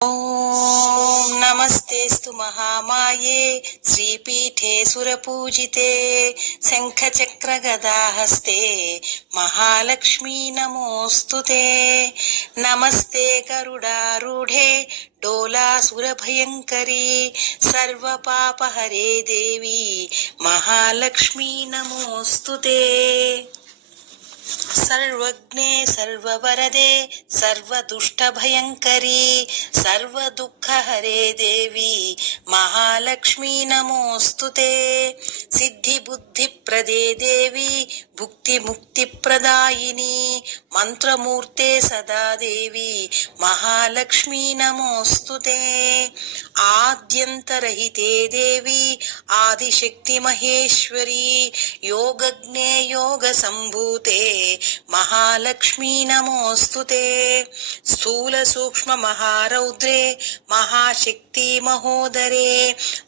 ఓం నమస్తేస్తు మహామాయే శ్రీపీఠే సురపూజితే శంఖచక్రగదాహస్తే మహాలక్ష్మీ నమోస్తుతే. నమస్తే గరుడారూఢే డోలాసురభయంకరీ సర్వపాపహరే దేవి మహాలక్ష్మీ నమోస్తుతే. సర్వజ్ఞే సర్వవరదే సర్వదుష్టభయంకరీ సర్వదుఃఖహరే దేవి మహాలక్ష్మీ నమోస్తుతే. సిద్ధిబుద్ధిప్రదే దేవి భుక్తిముక్తిప్రదాయిని మంత్రమూర్తే సదా దేవి మహాలక్ష్మీ నమోస్తుతే. ఆద్యంతరహితే దేవి ఆదిశక్తి మహేశ్వరీ యోగజ్ఞే యోగ సంభూతే మహాలక్ష్మీ నమోస్తుతే. స్థూల సూక్ష్మ మహారౌద్రే మహాశక్తి మహోదరే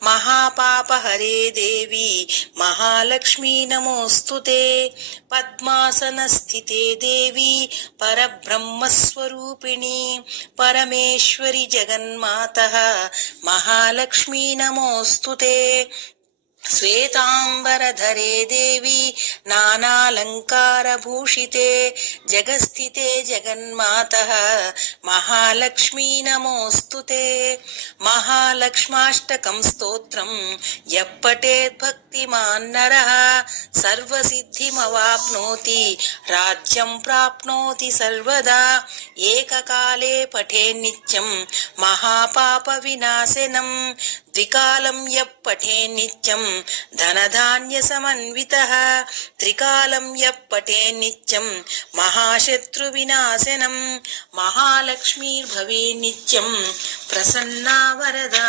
మహాపాపహరే దేవి మహాలక్ష్మీ నమోస్తుతే. పద్మాసనస్థితే దేవి పరబ్రహ్మస్వరూపిణి పరమేశ్వరి జగన్మాతః మహాలక్ష్మీ నమోస్తుతే. శ్వేతాంబరధరే దేవి నానాలంకారభూషితే జగస్థితే జగన్మాతః మహాలక్ష్మీ నమోస్తుతే. మహాలక్ష్మాష్టకం స్తోత్రం యప్పఠేద్భక్తిమాన్ నరః సర్వసిద్ధిమవాప్నోతి రాజ్యం ప్రాప్నోతి సర్వదా. ఏకకాలే పఠే నిత్యం మహాపాప వినాశనం ద్వికాలం యప్పఠే నిత్యం ధనధాన్య సమన్వితః త్రికాలం యప్పఠే నిత్యం మహాశత్రు వినాశనం. మహాలక్ష్మీర్భవే నిత్యం ప్రసన్నా వరదా